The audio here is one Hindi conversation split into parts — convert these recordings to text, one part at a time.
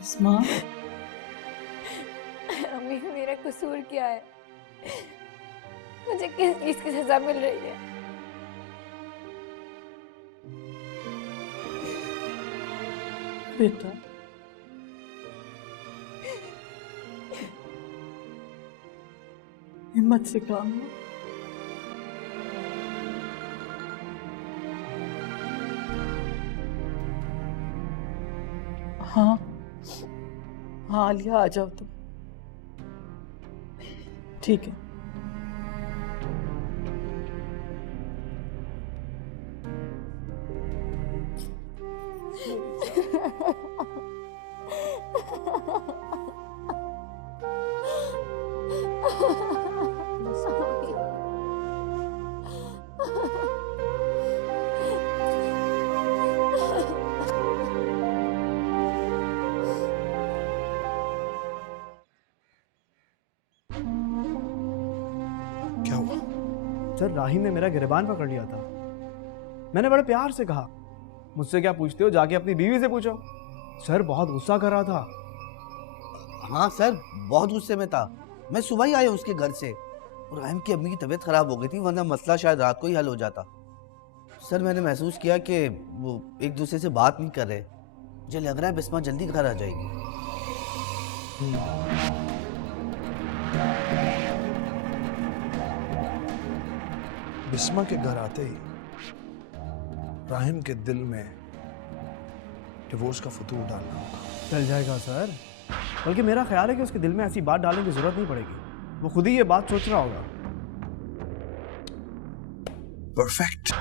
बिस्मा, अम्मी मेरा कसूर क्या है? मुझे किस चीज की सजा मिल रही है? बेटा, हिम्मत से काम लो। हाँ हाँ आलिया, आ जाओ तुम। ठीक है। क्या हुआ? सर, राहिम ने मेरा गिरबान पकड़ लिया था। मैंने बड़े प्यार से कहा, मुझसे क्या पूछते हो, जाके अपनी बीवी से पूछो। सर बहुत गुस्सा कर रहा था। हाँ सर, बहुत गुस्से में था। मैं सुबह ही आया उसके घर से, और राहिम की अम्मी की तबीयत खराब हो गई थी, वरना मसला शायद रात को ही हल हो जाता। सर मैंने महसूस किया कि वो एक दूसरे से बात नहीं कर रहे। मुझे लग रहा है बिस्मा जल्दी घर आ जाएगी। बिस्मा के घर आते ही राहिम के दिल में डिवोर्स का फतूर डालना होगा। चल जाएगा सर, बल्कि मेरा ख्याल है कि उसके दिल में ऐसी बात डालने की जरूरत नहीं पड़ेगी। वो खुद ही ये बात सोच रहा होगा। परफेक्ट।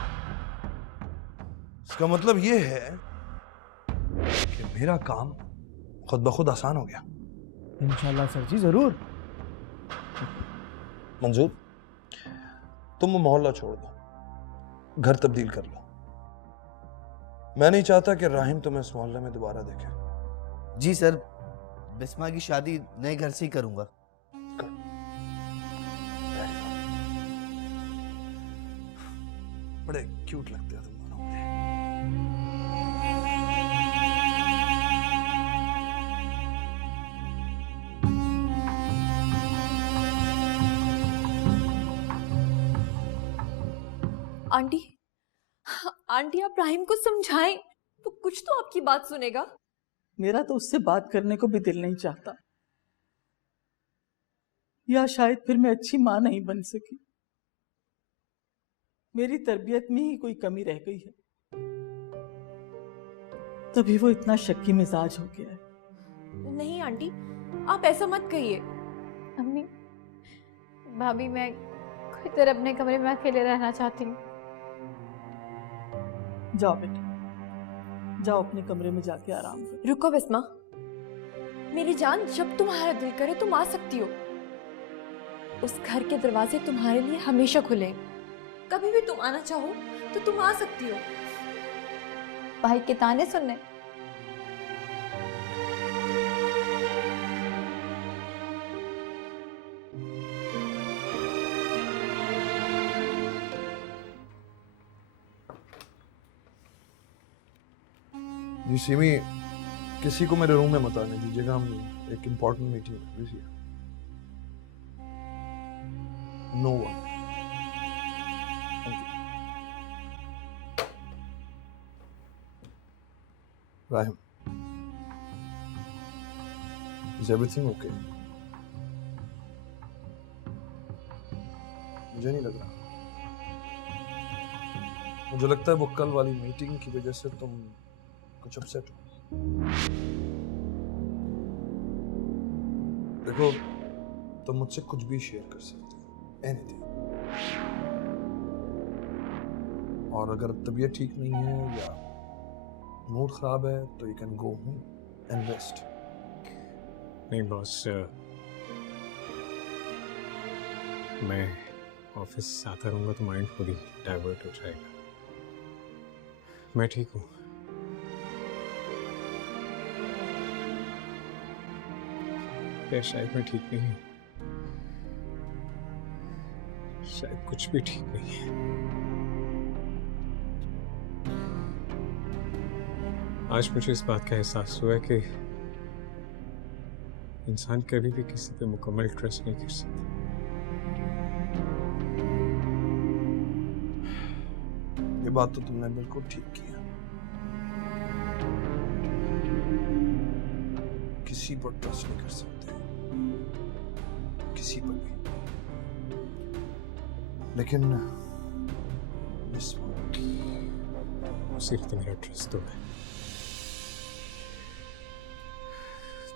इसका मतलब ये है कि मेरा काम खुद ब खुद आसान हो गया। इंशाल्लाह सर जी, जरूर। मंजूर, तुम वो मोहल्ला छोड़ दो, घर तब्दील कर लो। मैं नहीं चाहता कि राहिम तुम्हें इस मोहल्ले में दोबारा देखे। जी सर, बिस्मा की शादी नए घर से ही करूंगा। बड़े क्यूट लगते हो तुम दोनों। आंटी, आंटी आप राहिम को समझाएं, वो कुछ तो आपकी बात सुनेगा। मेरा तो उससे बात करने को भी दिल नहीं चाहता, या शायद फिर मैं अच्छी मां नहीं बन सकी। मेरी तरबियत में ही कोई कमी रह गई है, तभी वो इतना शक्की मिजाज हो गया है। नहीं आंटी, आप ऐसा मत कहिए। अम्मी, भाभी, मैं कोई देर अपने कमरे में अकेले रहना चाहती हूँ। जाओ बेटा, जाओ अपने कमरे में जाके आराम करो। रुको बिस्मा, मेरी जान, जब तुम्हारा दिल करे तुम आ सकती हो। उस घर के दरवाजे तुम्हारे लिए हमेशा खुले हैं। कभी भी तुम आना चाहो तो तुम आ सकती हो। भाई के ताने सुनने। जी सिमी, किसी को मेरे रूम में मत आने दीजिएगा, हम एक इम्पोर्टेंट मीटिंग है। बिजी है। No one. Rahim, is everything okay? मुझे नहीं लग रहा। मुझे लगता है वो कल वाली मीटिंग की वजह से तुम कुछ अपसेट हो। देखो, तुम मुझसे कुछ भी शेयर कर सकते हो, एनीथिंग। और अगर तबीयत ठीक नहीं है या मूड खराब है तो you can go home and rest. नहीं बॉस, मैं ऑफिस आता रहूँगा तो माइंड खुद ही डाइवर्ट हो जाएगा। मैं ठीक हूँ। या शायद मैं ठीक नहीं हूँ, शायद कुछ भी ठीक नहीं है। आज मुझे इस बात का एहसास हुआ है कि इंसान कभी भी किसी पे मुकम्मल ट्रस्ट नहीं कर सकता। ये बात तो तुमने बिल्कुल ठीक किया। किसी पर ट्रस्ट नहीं कर सकते, किसी पर भी। लेकिन इस सिर्फ तो मेरा ट्रस्ट तो है।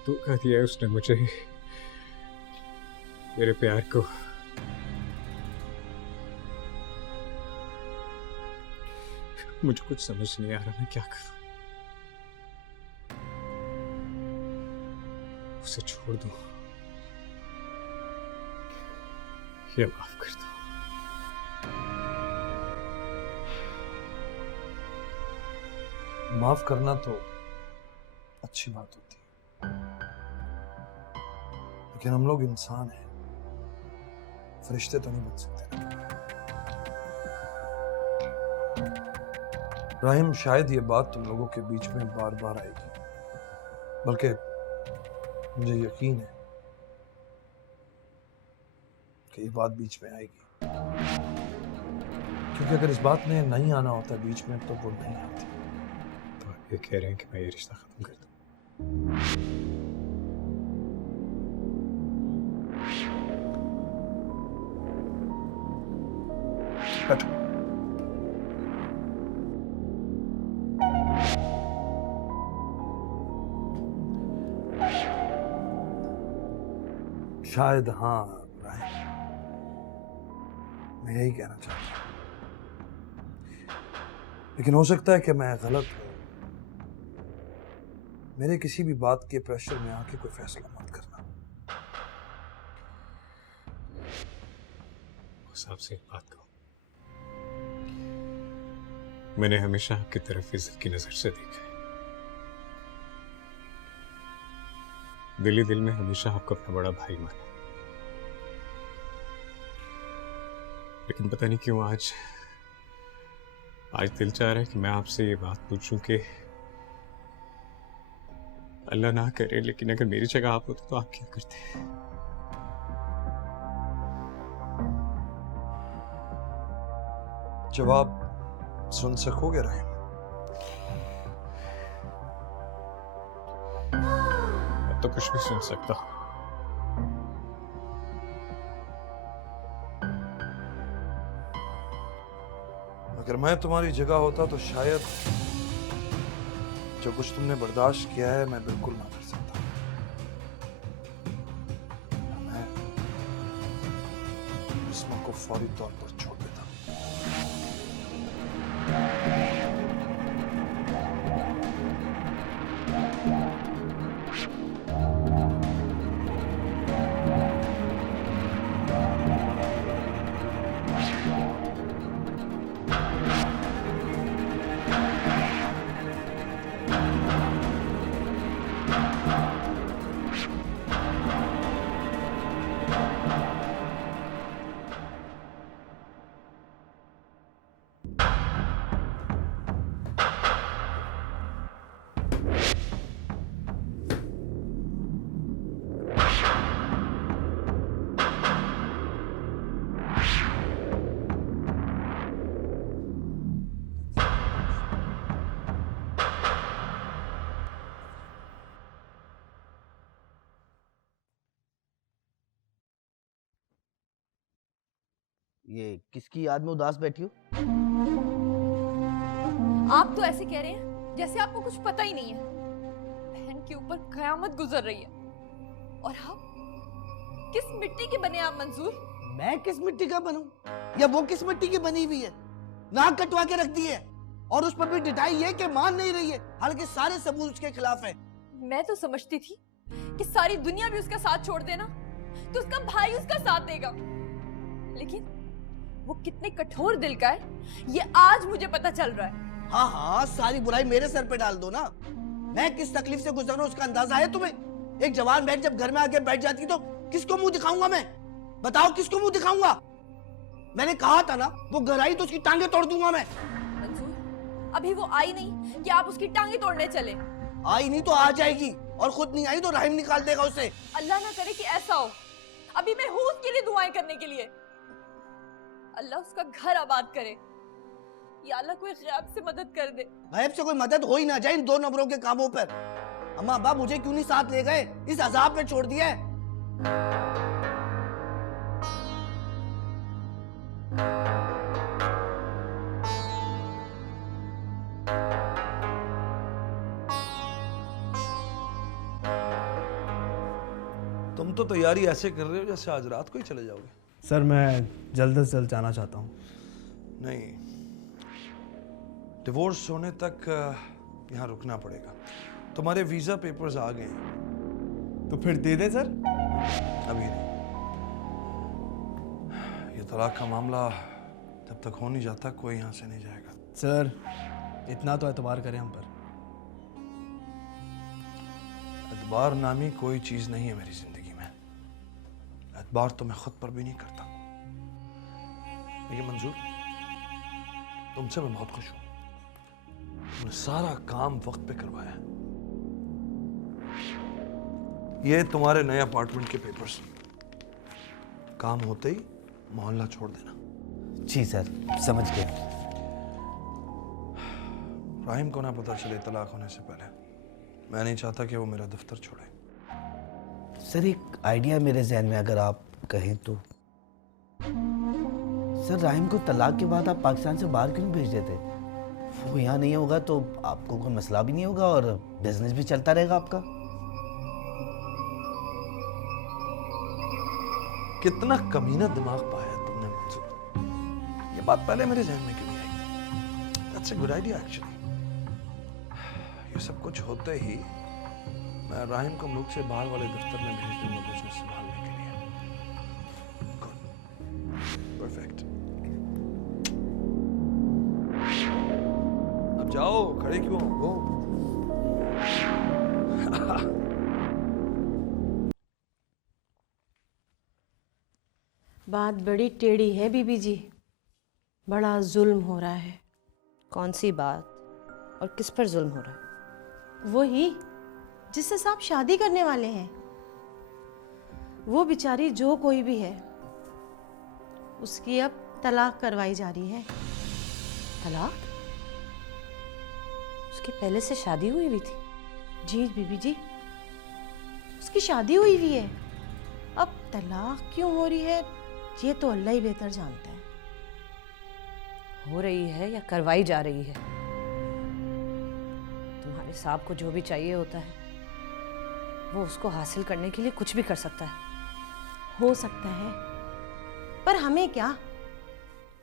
धोखा दिया है उसने मुझे, मेरे प्यार को। मुझे कुछ समझ नहीं आ रहा मैं क्या करूं। उसे छोड़ दूं या माफ कर दूं? माफ करना तो अच्छी बात होती है, लेकिन हम लोग इंसान हैं, फरिश्ते तो नहीं बन सकते। राहिम, शायद ये बात तुम लोगों के बीच में बार बार आएगी, बल्कि मुझे यकीन है कि ये बात बीच में आएगी, क्योंकि अगर इस बात ने नहीं आना होता बीच में तो वो नहीं आती। तो आप ये कह रहे हैं कि मैं ये रिश्ता खत्म कर दूं? बैठो। शायद हाँ राहिम, मैं यही कहना चाहता हूँ, लेकिन हो सकता है कि मैं गलत हूँ। मेरे किसी भी बात के प्रेशर में आके कोई फैसला मत करना। बस आपसे एक बात कहूं, मैंने हमेशा आपकी तरफ इज्जत की नजर से देखा है। दिल ही दिल में हमेशा आपको अपना बड़ा भाई माना, लेकिन पता नहीं क्यों आज दिल चाह रहा है कि मैं आपसे ये बात पूछूं कि अल्लाह ना करे, लेकिन अगर मेरी जगह आप होते तो आप क्या करते? जवाब सुन सकोगे राहिम? अब तो कुछ भी सुन सकता हूं। अगर मैं तुम्हारी जगह होता तो शायद जो कुछ तुमने बर्दाश्त किया है मैं बिल्कुल ना कर सकता। मैं बिस्मा को फौरी तौर पर छोड़ देता। ये किसकी याद में उदास बैठी हो? आप तो ऐसे कह रहे हैं जैसे आपको कुछ पता ही नहीं है। बहन के ऊपर कयामत गुजर रही है और आप किस मिट्टी के बने आप मंजूर? मैं किस मिट्टी का बनूं? या वो किस मिट्टी की बनी हुई है? नाक कटवा के रख दी है और उस पर भी डिटाई है कि मान नहीं रही है, हालांकि सारे सबूत उसके खिलाफ है। मैं तो समझती थी कि सारी दुनिया भी उसका साथ छोड़ देना तो उसका भाई उसका साथ देगा, लेकिन वो कितने कठोर दिल का है ये आज मुझे पता चल रहा है। हाँ, सारी बुराई मेरे सर पे डाल दो ना। मैं किस तकलीफ से गुजर रहा हूं उसका अंदाजा है तुम्हें? एक जवान बहन जब घर में आके बैठ जाती तो किसको मुंह दिखाऊंगा मैं? बताओ किसको मुंह दिखाऊंगा? मैंने कहा था ना, वो घर आई तो उसकी टांगे तोड़ दूंगा मैं। मंजूर, अभी वो आई नहीं कि आप उसकी टांगे तोड़ने चले? आई नहीं तो आ जाएगी, और खुद नहीं आई तो राहिम निकाल देगा उसे। अल्लाह ना करे कि ऐसा हो। अभी मैं हूं उसके लिए दुआएं करने के लिए। अल्लाह उसका घर आबाद करे, या अल्लाह कोई गैब से मदद कर दे। गैब से कोई मदद हो ही ना जाए इन दो नंबरों के कामों पर। अम्मा अब्बा मुझे क्यों नहीं साथ ले गए? इस अजाब में छोड़ दिया है। तुम तो तैयारी ऐसे कर रहे हो जैसे आज रात को ही चले जाओगे। सर मैं जल्द से जल्द जाना चाहता हूँ। नहीं, डिवोर्स होने तक यहाँ रुकना पड़ेगा। तुम्हारे वीजा पेपर्स आ गए हैं। तो फिर दे दे सर। अभी नहीं, ये तलाक का मामला जब तक हो नहीं जाता कोई यहाँ से नहीं जाएगा। सर इतना तो एतबार करें हम पर। एतबार नामी कोई चीज नहीं है मेरी जिंदगी में। एतबार तो मैं खुद पर भी नहीं करता। लेकिन मंजूर, तुमसे मैं बहुत खुश हूं। तुमने सारा काम वक्त पे करवाया है। ये तुम्हारे नए अपार्टमेंट के पेपर्स, काम होते ही मोहल्ला छोड़ देना। जी सर, समझ गए। राहिम को ना पता चले तलाक होने से पहले। मैं नहीं चाहता कि वो मेरा दफ्तर छोड़े। सर एक आइडिया मेरे जहन में, अगर आप कहें तो। सर राहिम को तलाक के बाद आप पाकिस्तान से बाहर क्यों नहीं भेज देते? वो यहाँ नहीं होगा तो आपको कोई मसला भी नहीं होगा और बिजनेस भी चलता रहेगा आपका। कितना कमीना दिमाग पाया है तुमने मंजूर। ये बात पहले मेरे जहन में क्यों नहीं आई? That's a good idea actually. ये सब कुछ होते ही मैं राहिम को मुल्क से बाहर वाले दफ्तर में भेज दूंगा बिजनेस संभालने के लिए। Good, perfect. अब जाओ, खड़े क्यों हो? गो। बात बड़ी टेढ़ी है बीबी जी। बड़ा जुल्म हो रहा है। कौन सी बात और किस पर जुल्म हो रहा है? वही जिससे साहब शादी करने वाले हैं। वो बेचारी जो कोई भी है, उसकी अब तलाक करवाई जा रही है। तलाक? उसकी पहले से शादी हुई हुई थी? जी बीबी जी, उसकी शादी हुई हुई है। अब तलाक क्यों हो रही है ये तो अल्लाह ही बेहतर जानता है। हो रही है या करवाई जा रही है? तुम्हारे साहब को जो भी चाहिए होता है वो उसको हासिल करने के लिए कुछ भी कर सकता है। हो सकता है, पर हमें क्या?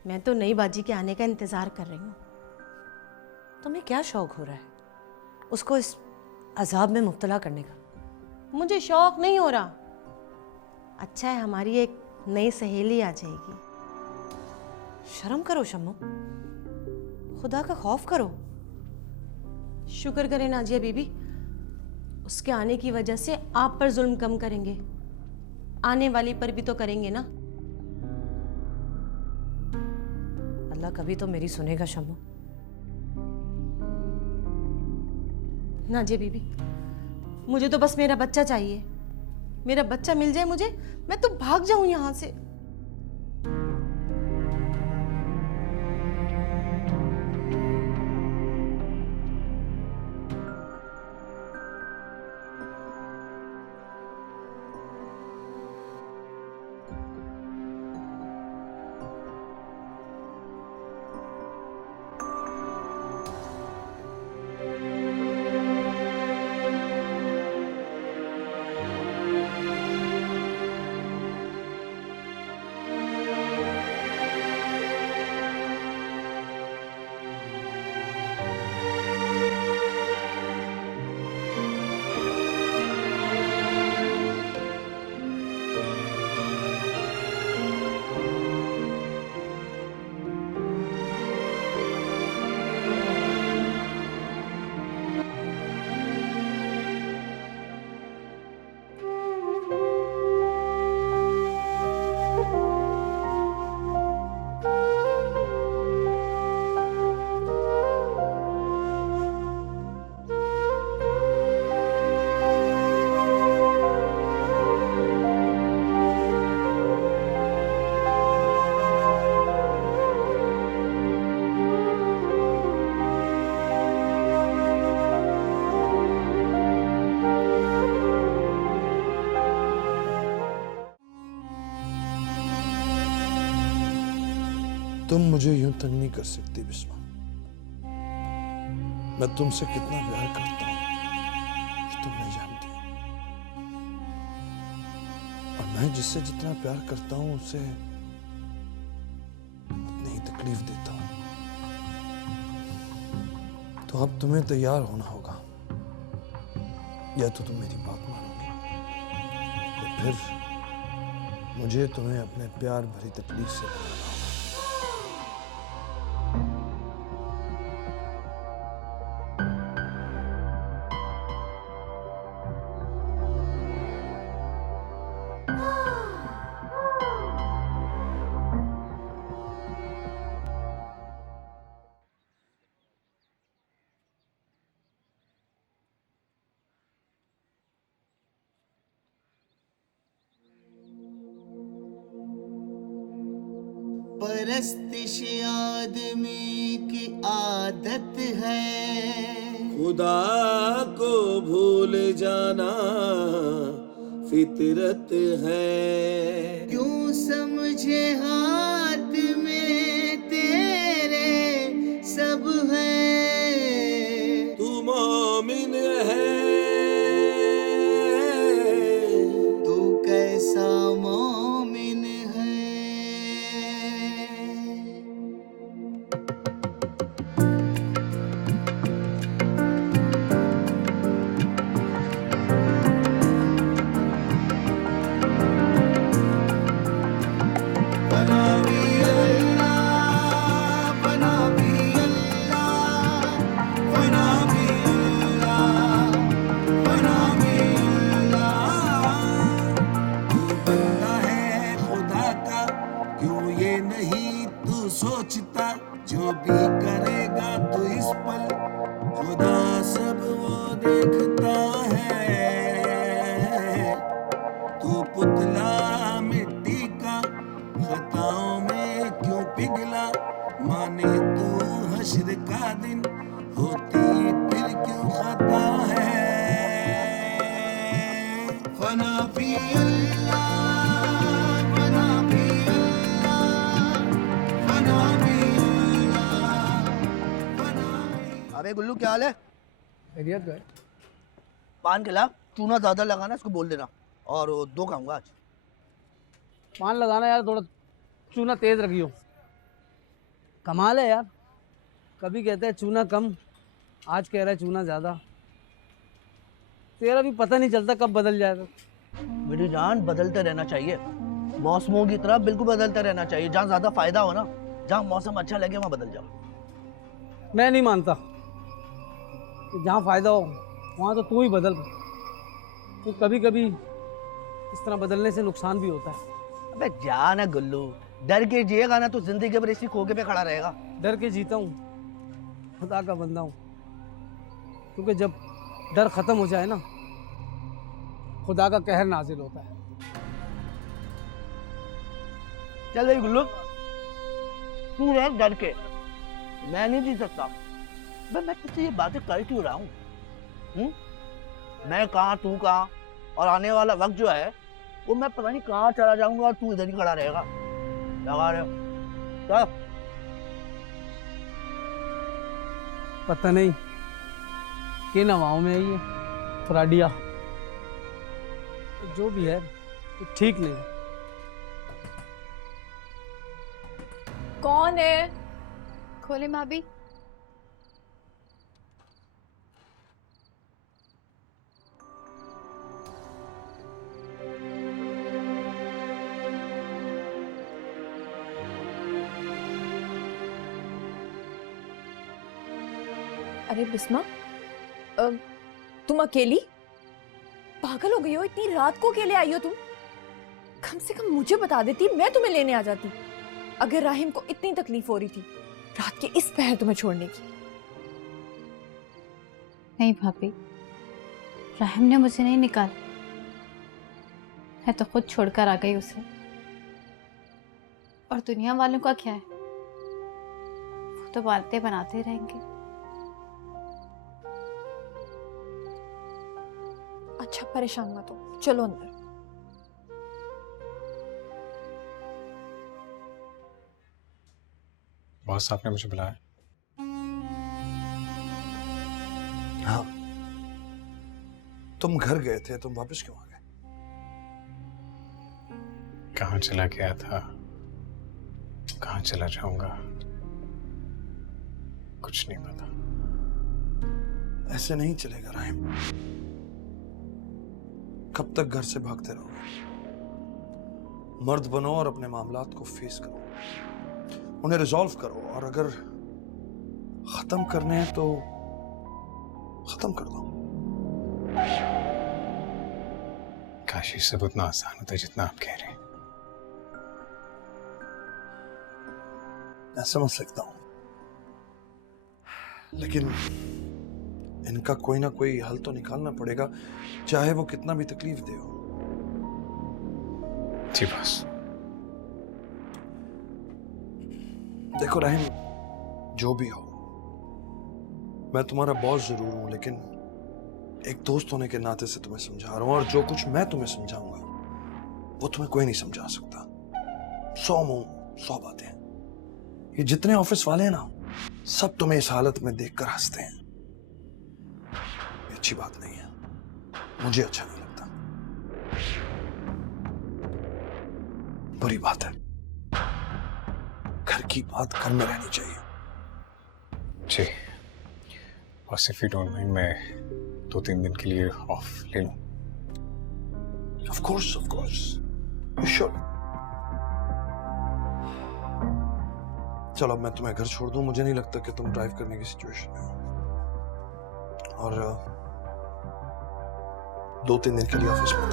मैं तो नई बाजी के आने का इंतजार कर रही हूँ। तुम्हें क्या शौक हो रहा है उसको इस अजाब में मुब्तला करने का? मुझे शौक नहीं हो रहा। अच्छा है हमारी एक नई सहेली आ जाएगी। शर्म करो शम्मो, खुदा का खौफ करो। शुक्र करें नाजिया बीबी, उसके आने की वजह से आप पर जुल्म कम करेंगे। आने वाली पर भी तो करेंगे ना। अल्लाह कभी तो मेरी सुनेगा शम्मो। नाजिया बीबी, मुझे तो बस मेरा बच्चा चाहिए। मेरा बच्चा मिल जाए मुझे, मैं तो भाग जाऊं यहां से। तुम मुझे यूं तंग नहीं कर सकती बिस्मा। मैं तुमसे कितना प्यार करता हूं ये तुम नहीं जानती। और मैं जिससे जितना प्यार करता हूं उसे उतनी ही तकलीफ देता हूं। तो अब तुम्हें तैयार होना होगा, या तो तुम मेरी बात मानोगे या फिर मुझे तुम्हें अपने प्यार भरी तकलीफ से बचाना होगा। परस्तिश आदमी की आदत है, खुदा को भूल जाना फितरत है। क्यों समझे हाथ में तेरे सब है। तू मोमिन है, तू कैसा मोमिन है। सोचता जो भी करेगा तू इस पल, खुदा सब वो देखता है। तू पुतला मिट्टी का खताओं में क्यों पिघला, माने तू हश्र का दिन होती फिर क्यों खता है। फना फी अल्लाह, फना फी अबे गुल्लू क्या हाल है? खैरियत है? पान खिला, चूना ज्यादा लगाना इसको बोल देना। और वो 2 खाऊंगा आज। पान लगाना यार, थोड़ा चूना तेज रखियो। कमाल है यार, कभी कहते हैं चूना कम, आज कह रहा है चूना ज़्यादा। तेरा भी पता नहीं चलता कब बदल जाएगा। मेरी जान, बदलते रहना चाहिए, मौसमों की तरह बिल्कुल बदलते रहना चाहिए। जहाँ ज्यादा फायदा हो ना, जहाँ मौसम अच्छा लगे वहाँ बदल जाओ। मैं नहीं मानता कि जहाँ फ़ायदा हो वहाँ तो तू ही बदल। तो कभी कभी इस तरह बदलने से नुकसान भी होता है। अबे जा ना गुल्लू, डर के जिएगा ना तो जिंदगी भर इसी खोके पे खड़ा रहेगा। डर के जीता हूँ, खुदा का बंदा हूँ। क्योंकि जब डर ख़त्म हो जाए ना, खुदा का कहर नाजिल होता है। चल भाई गुल्लू, तू रह डर के, मैं नहीं जी सकता। मैं तुझसे ये बातें कर क्यों रहा हूँ? मैं कहाँ तू कहाँ, और आने वाला वक्त जो है वो मैं पता नहीं कहाँ चला जाऊंगा और तू इधर ही खड़ा रहेगा। लगा रहे हो? चल। पता नहीं किन हवाओं में है ये फ्राडिया, जो भी है वो ठीक नहीं है। कौन है? खोले भाभी। अरे बिस्मा, तुम अकेली? पागल हो गई हो? इतनी रात को अकेले आई हो तुम? कम से कम मुझे बता देती, मैं तुम्हें लेने आ जाती। अगर राहिम को इतनी तकलीफ हो रही थी रात के इस पहर तुम्हें छोड़ने की। नहीं भाभी, राहिम ने मुझे नहीं निकाला, मैं तो खुद छोड़कर आ गई उसे। और दुनिया वालों का क्या है, वो तो बातें बनाते रहेंगे। अच्छा परेशान मत हो, चलो अंदर। बॉस साहब ने मुझे बुलाया। हाँ, तुम घर गए थे, तुम वापस क्यों आ गए? कहाँ चला गया था, कहाँ चला जाऊंगा, कुछ नहीं पता। ऐसे नहीं चलेगा राहिम। कब तक घर से भागते रहोगे? मर्द बनो और अपने मामलात को फेस करो, उन्हें रिजॉल्व करो, और अगर खत्म करने हैं तो खत्म कर दो। काश ये सब उतना आसान होता जितना आप कह रहे हैं। मैं समझ सकता हूं, लेकिन इनका कोई ना कोई हल तो निकालना पड़ेगा, चाहे वो कितना भी तकलीफ दे हो। जी बॉस। देखो राहिम, जो भी हो, मैं तुम्हारा बॉस जरूर हूं, लेकिन एक दोस्त होने के नाते से तुम्हें समझा रहा हूं, और जो कुछ मैं तुम्हें समझाऊंगा वो तुम्हें कोई नहीं समझा सकता। 100 मुंह 100 बातें। ये जितने ऑफिस वाले हैं ना, सब तुम्हें इस हालत में देखकर हंसते हैं। ये अच्छी बात नहीं है, मुझे अच्छा नहीं लगता, बुरी बात है। घर की बात घर में रहनी चाहिए। जी boss, if you don't mind मैं 2-3 दिन के लिए ऑफ ले लूं? Of course, you should. चलो, अब मैं तुम्हें घर छोड़ दूं। मुझे नहीं लगता कि तुम ड्राइव करने की सिचुएशन में हो, और 2-3 दिन के लिए ऑफिस में हो।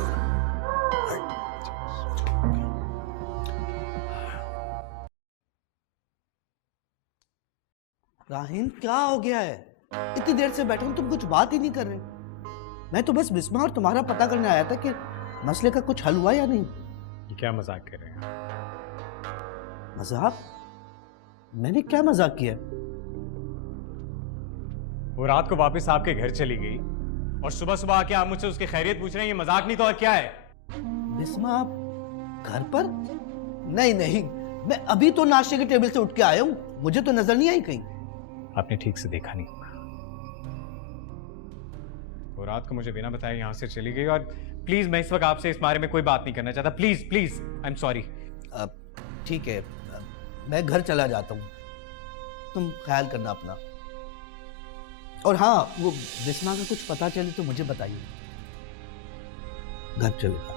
राहिन, क्या हो गया है? इतनी देर से बैठा हूं, तुम कुछ बात ही नहीं कर रहे। मैं तो बस बिस्मा और तुम्हारा पता करने आया था कि मसले का कुछ हल हुआ या नहीं। ये क्या मजाक कर रहे हैं? मजाक? मैंने क्या मजाक किया? वो रात को वापस आपके घर चली गई और सुबह सुबह आके आप मुझसे उसकी खैरियत पूछ रहे हैं। ये मजाक नहीं तो और क्या है? बिस्मा, आप घर पर? नहीं नहीं, मैं अभी तो नाश्ते के टेबल से उठ के आया हूं, मुझे तो नजर नहीं आई कहीं। आपने ठीक से देखा नहीं होगा। वो रात को मुझे बिना बताए यहां से चली गई, और प्लीज मैं इस वक्त आपसे इस बारे में कोई बात नहीं करना चाहता। Please please, I am sorry. ठीक है, मैं घर चला जाता हूँ, तुम ख्याल करना अपना। और हाँ, वो बिस्मा का कुछ पता चले तो मुझे बताइए। घर चले जाता हूं।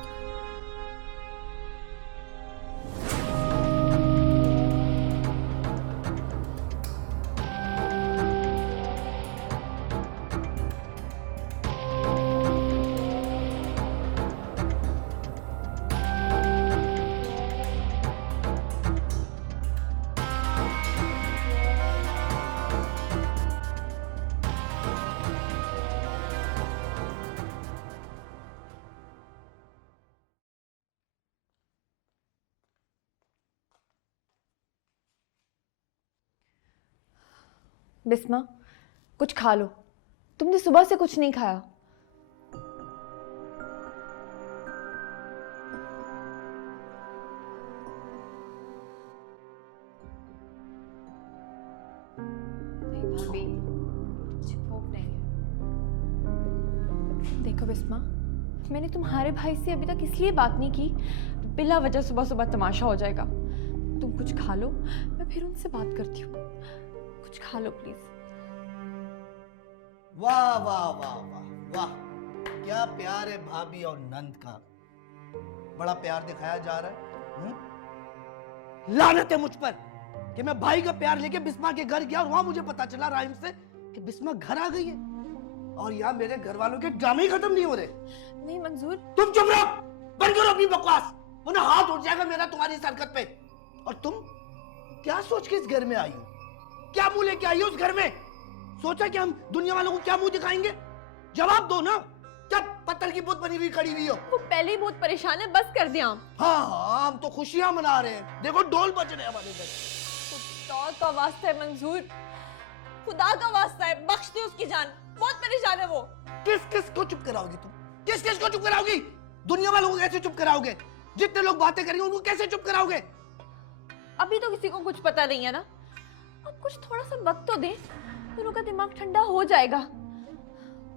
बिस्मा, कुछ खा लो, तुमने सुबह से कुछ नहीं खाया। भाभी, मुझे भूख नहीं है। देखो बिस्मा, मैंने तुम्हारे भाई से अभी तक इसलिए बात नहीं की, बिला वजह सुबह सुबह तमाशा हो जाएगा। तुम कुछ खा लो, मैं फिर उनसे बात करती हूँ। कुछ खा लो प्लीज। वाह वाह वाह वाह वाह, क्या प्यार है भाभी और नंद का। बड़ा प्यार दिखाया जा रहा है। लानत है मुझ पर कि मैं भाई का प्यार लेके बिस्मा के घर गया और वहां मुझे पता चला राहिम से कि बिस्मा घर आ गई है, और यहाँ मेरे घर वालों के ड्रामे ही खत्म नहीं हो रहे। नहीं मंजूर, तुम चुप रहो, बंद करो अपनी बकवास, वरना हाथ उठ जाएगा मेरा तुम्हारी इस हरकत पे। और तुम क्या सोच के इस घर में आई हो? क्या मुंह लेके आई हो उस घर में? सोचा कि हम दुनिया वालों को क्या मुंह दिखाएंगे? जवाब दो ना। क्या पत्थर की बुत बनी हुई खड़ी हुई हो? वो पहले ही बहुत परेशान है, बस कर दिया। हाँ, हम तो खुशियां मना रहे हैं, देखो ढोल बज रहे हैं हमारे घर। खुदा का वास्ता है मंजूर, खुदा का वास्ता है, बख्श दे उसकी जान, बहुत परेशान है वो। किस किस को चुप कराओगी तुम? किस किस को चुप कराओगी? दुनिया वालों को कैसे चुप कराओगे? जितने लोग बातें करेंगे उनको कैसे चुप कराओगे? अभी तो किसी को कुछ पता नहीं है ना, आप कुछ थोड़ा सा वक्त तो दें, दोनों का दिमाग ठंडा हो जाएगा।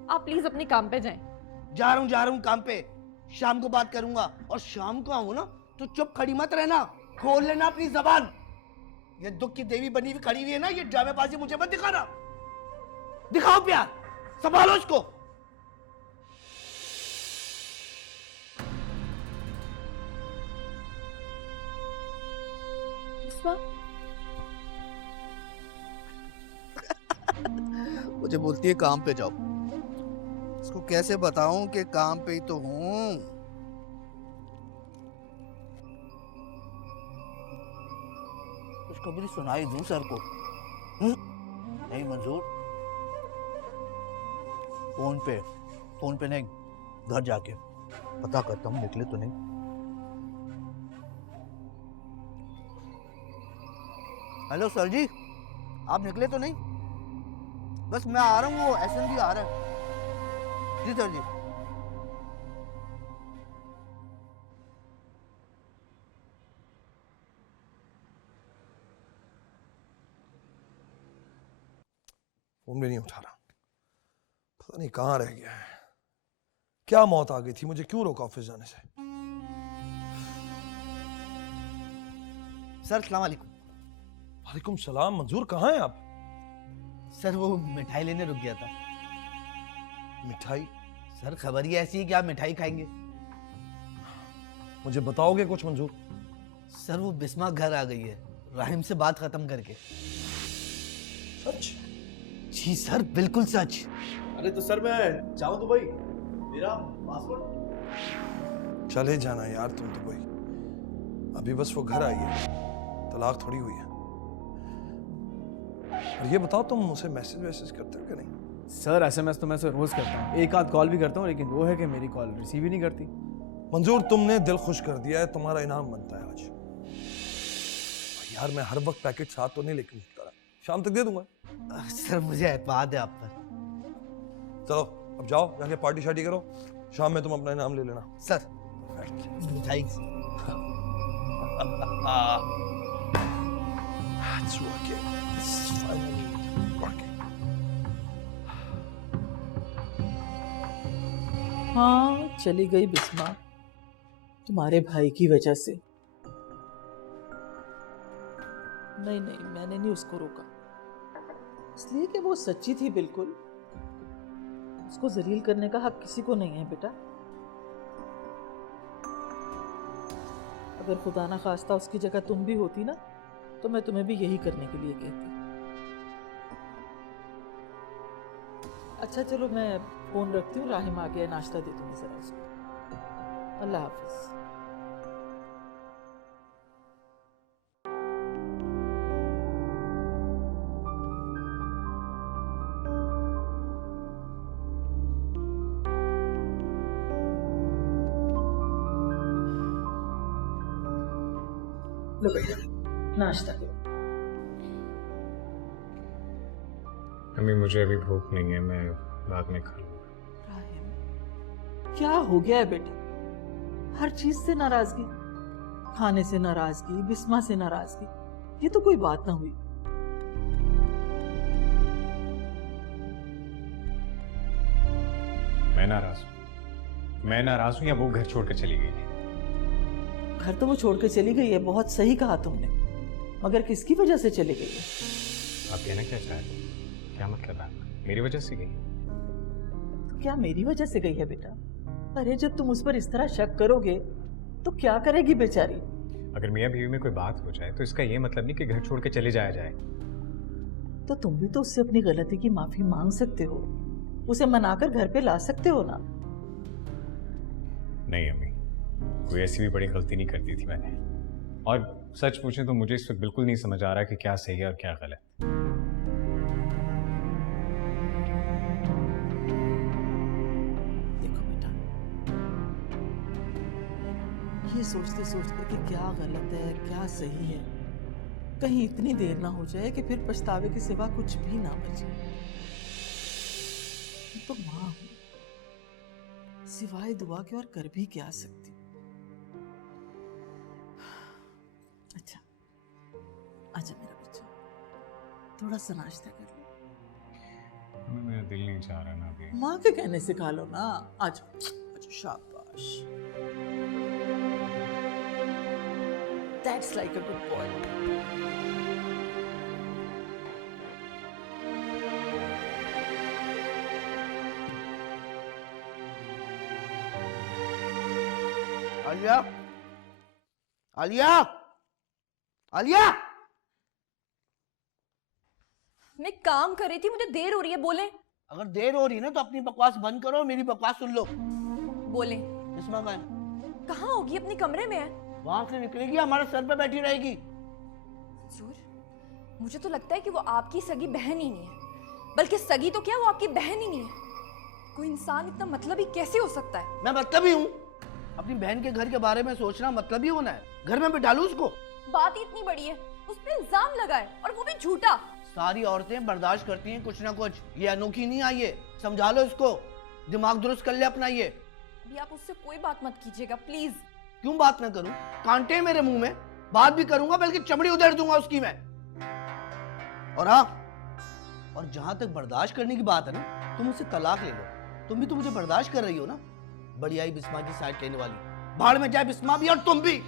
आप प्लीज अपने काम पे जाएं। जा रहा हूँ काम पे। शाम को बात करूंगा, और शाम को आऊँ ना तो चुप खड़ी मत रहना, खोल लेना अपनी जबान। ये दुख की देवी बनी हुई खड़ी हुई है ना, ये ड्रामेबाजी मुझे मत दिखाना। दिखाओ प्यार, संभालो उसको। मुझे बोलती है काम पे जाओ। इसको कैसे बताऊं कि काम पे ही तो हूं। खुशखबरी सुनाई दूं सर को? नहीं मंजूर। फोन पे नहीं, घर जाके पता करता हूँ निकले तो नहीं। हेलो सर जी, आप निकले तो नहीं? बस मैं आ रहा हूँ, वो एसएमडी आ रहा है। जी सर जी। फोन भी नहीं उठा रहा, पता नहीं कहाँ रह गया है। क्या मौत आ गई थी, मुझे क्यों रोका ऑफिस जाने से? सर अस्सलाम वालेकुम। वालेकुम सलाम। मंजूर कहाँ हैं आप? सर वो मिठाई लेने रुक गया था। मिठाई? सर खबर ही ऐसी है कि आप मिठाई खाएंगे। मुझे बताओगे कुछ मंजूर? सर वो बिस्मा घर आ गई है, राहिम से बात खत्म करके। सच? जी सर, बिल्कुल सच। अरे तो सर मैं जाऊं दुबई, मेरा पासपोर्ट। चले जाना यार तुम दुबई, अभी बस वो घर आई है, तलाक थोड़ी हुई है। और ये बताओ तुम उसे मैसेज करते हो कि नहीं? सर एसएमएस तो मैं उसे रोज करता हूँ, एक आध कॉल भी करता हूँ, लेकिन वो है कि मेरी कॉल रिसीव ही नहीं करती। मंजूर तुमने दिल खुश कर दिया है, तुम्हारा इनाम बनता है आज। यार मैं हर वक्त पैकेट साथ तो नहीं लेके घूमता, शाम तक दे दूंगा। सर मुझे एतमाद है आप पर। चलो अब जाओ, जाके पार्टी शार्टी करो, शाम में तुम अपना इनाम ले लेना। सर मिठाई। It's working. It's finally working. हाँ, चली गई बिस्मा तुम्हारे भाई की वजह से। नहीं, मैंने नहीं उसको रोका, इसलिए कि वो सच्ची थी बिल्कुल। उसको जलील करने का हक किसी को नहीं है बेटा। अगर खुदा ना खास्ता उसकी जगह तुम भी होती ना, तो मैं तुम्हें भी यही करने के लिए कहती। अच्छा चलो, मैं फोन रखती हूँ, राहिम आ गया, नाश्ता दे दूंगी जरा उसको। अल्लाह हाफिज। लो बेटा, नाश्ता करो। अम्मी मुझे अभी भूख नहीं है, मैं बाद में खा लूंगा। राहिम, क्या हो गया है बेटा? हर चीज से नाराजगी, खाने से नाराजगी, बिस्मा से नाराजगी, ये तो कोई बात ना हुई। मैं नाराज हूँ या वो घर छोड़ कर चली गई है? घर तो वो छोड़ के चली गई है, बहुत सही कहा तुमने, मगर किसकी वजह से चली गई है? आप कहना क्या चाह रहे हो? क्या मतलब है? मेरी वजह से गई? तो क्या मेरी वजह से गई है बेटा? अरे जब तुम उस पर इस तरह शक करोगे तो क्या करेगी बेचारी? अगर मियाँ बीवी में कोई बात हो जाए तो इसका ये मतलब नहीं कि घर छोड़ के चले जाया जाए। तो तुम भी तो उससे अपनी गलती की माफी मांग सकते हो, उसे मनाकर घर पे ला सकते हो ना। नहीं अम्मी, कोई ऐसी भी बड़ी गलती नहीं करती थी मैंने। और सच पूछें तो मुझे इस वक्त बिल्कुल नहीं समझ आ रहा कि क्या सही है और क्या गलत। देखो बेटा, ये सोचते सोचते कि क्या गलत है क्या सही है, कहीं इतनी देर ना हो जाए कि फिर पछतावे के सिवा कुछ भी ना बचे। मैं तो माँ हूं, सिवाय दुआ के और कर भी क्या सकती। अच्छा, आजा मेरा बच्चा, थोड़ा सा नाश्ता कर लो। मेरा दिल नहीं चाह रहा ना अभी। माँ के कहने से खा लो ना। आज शाबाश, that's like a good boy. Alia, Alia, Alia. मैं काम कर रही थी, मुझे देर हो रही है, बोले। अगर देर हो रही है ना तो अपनी बकवास बंद करो और मेरी बकवास सुन लो। बोले। बिस्मा कहाँ है? कहाँ होगी? अपने कमरे में है। वहां से निकलेगी, हमारे सर पे बैठी रहेगी। मंजूर, मुझे तो लगता है कि वो आपकी सगी बहन ही नहीं है, बल्कि सगी तो क्या, वो आपकी बहन ही नहीं है। कोई इंसान इतना मतलबी कैसे हो सकता है? मैं मतलबी हूँ? अपनी बहन के घर के बारे में सोचना मतलबी होना है? घर में बिठा लूं उसको? बात ही इतनी बड़ी है, उस पे इल्जाम लगाए और वो भी झूठा। सारी औरतें बर्दाश्त करती हैं कुछ ना कुछ, ये अनोखी नहीं आई है। समझा लो इसको, दिमाग दुरुस्त कर ले अपना। ये अभी आप उससे कोई बात मत कीजिएगा प्लीज। क्यों बात ना करूं? कांटे मेरे मुंह में, बात भी करूंगा बल्कि चमड़ी उधेड़ दूंगा उसकी मैं। और हाँ, और जहां तक बर्दाश्त करने की बात है ना, तुम मुझसे तलाक ले लो। तुम भी तो मुझे बर्दाश्त कर रही हो ना। बड़ी आई बिस्मा की साइड कहने वाली। भाड़ में जाए बिस्मा भी और तुम भी।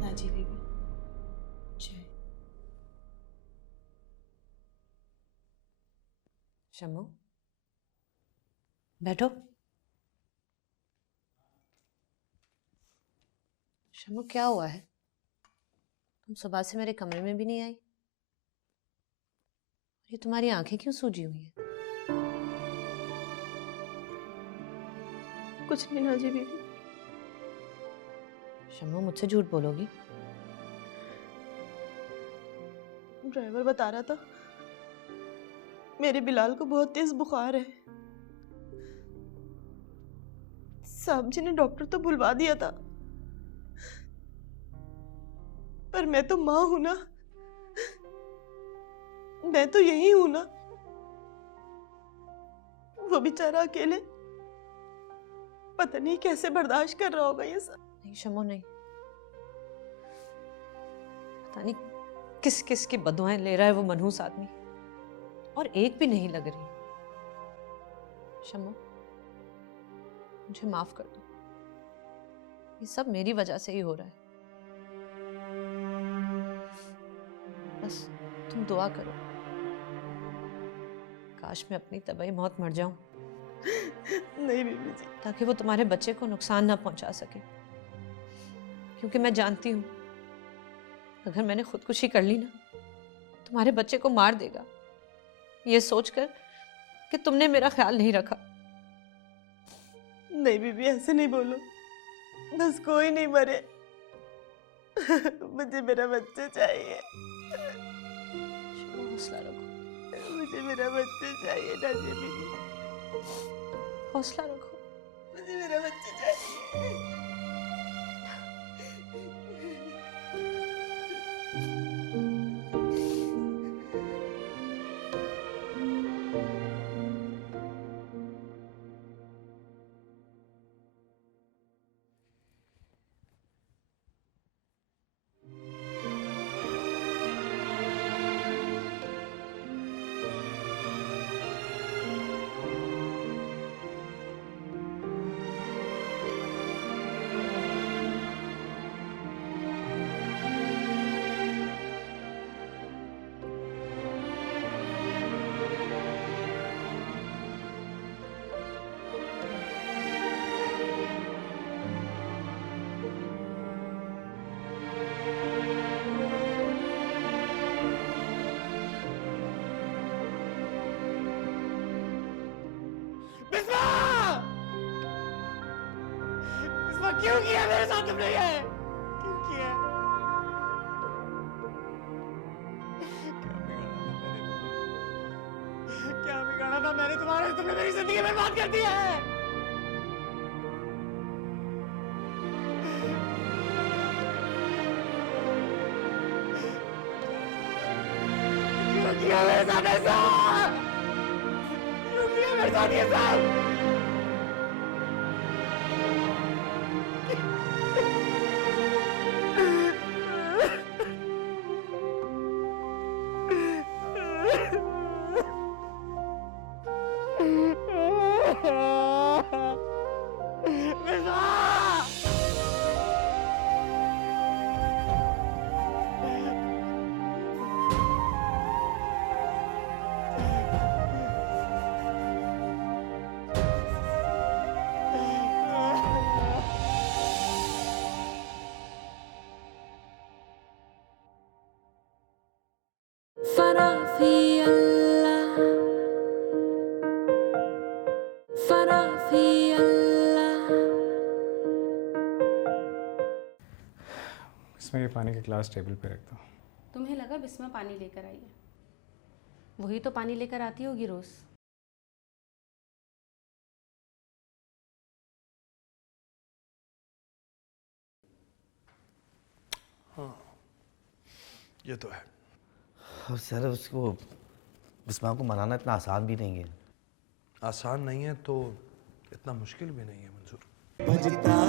नाजी बीबी, जय। शम्मू, बैठो। शम्मू, क्या हुआ है? तुम सुबह से मेरे कमरे में भी नहीं आई। ये तुम्हारी आंखें क्यों सूजी हुई हैं? कुछ नहीं नाजी बीबी। शम्मू, मुझसे झूठ बोलोगी? ड्राइवर बता रहा था मेरे बिलाल को बहुत तेज बुखार है। साहब जी ने डॉक्टर तो बुलवा दिया था, पर मैं तो माँ हूं ना, मैं तो यही हूं ना। वो बेचारा अकेले पता नहीं कैसे बर्दाश्त कर रहा होगा ये सब। नहीं शम्मू, नहीं। पता नहीं किस किस की बदुआएं ले रहा है वो मनहूस आदमी, और एक भी नहीं लग रही। शम्मू, मुझे माफ कर दो। ये सब मेरी वजह से ही हो रहा है। बस तुम दुआ करो, काश मैं अपनी तबाही मौत मर जाऊं, नहीं बीबी जी। ताकि वो तुम्हारे बच्चे को नुकसान ना पहुंचा सके। क्योंकि मैं जानती हूं अगर मैंने खुदकुशी कर ली ना, तुम्हारे बच्चे को मार देगा, ये सोचकर कि तुमने मेरा ख्याल नहीं रखा। नहीं बीबी, ऐसे नहीं बोलो। बस कोई नहीं मरे, मुझे मेरा बच्चा चाहिए। हौसला रखो, मुझे मेरा बच्चा चाहिए नाजी बीबी। हौसला रखो। मुझे मेरा बच्चा चाहिए। बिस्मा! बिस्मा, क्यों किया मेरे साथ तुमने ये? क्यों किया? क्या बिगाड़ा था मैंने तुम्हारे? तुमने मेरी जिंदगी बर्बाद कर दी है। क्यों किया मेरे साथ ऐसा? क्यों किया मेरे साथ ये सब? इसमें ये पानी के ग्लास टेबल पे रख दो। तुम्हें लगा बिस्मा पानी लेकर आई है? वही तो पानी लेकर आती होगी रोज। हाँ, ये तो है। और सर उसको बिस्मा को मनाना इतना आसान भी नहीं है। आसान नहीं है तो इतना मुश्किल भी नहीं है मंजूर। बजता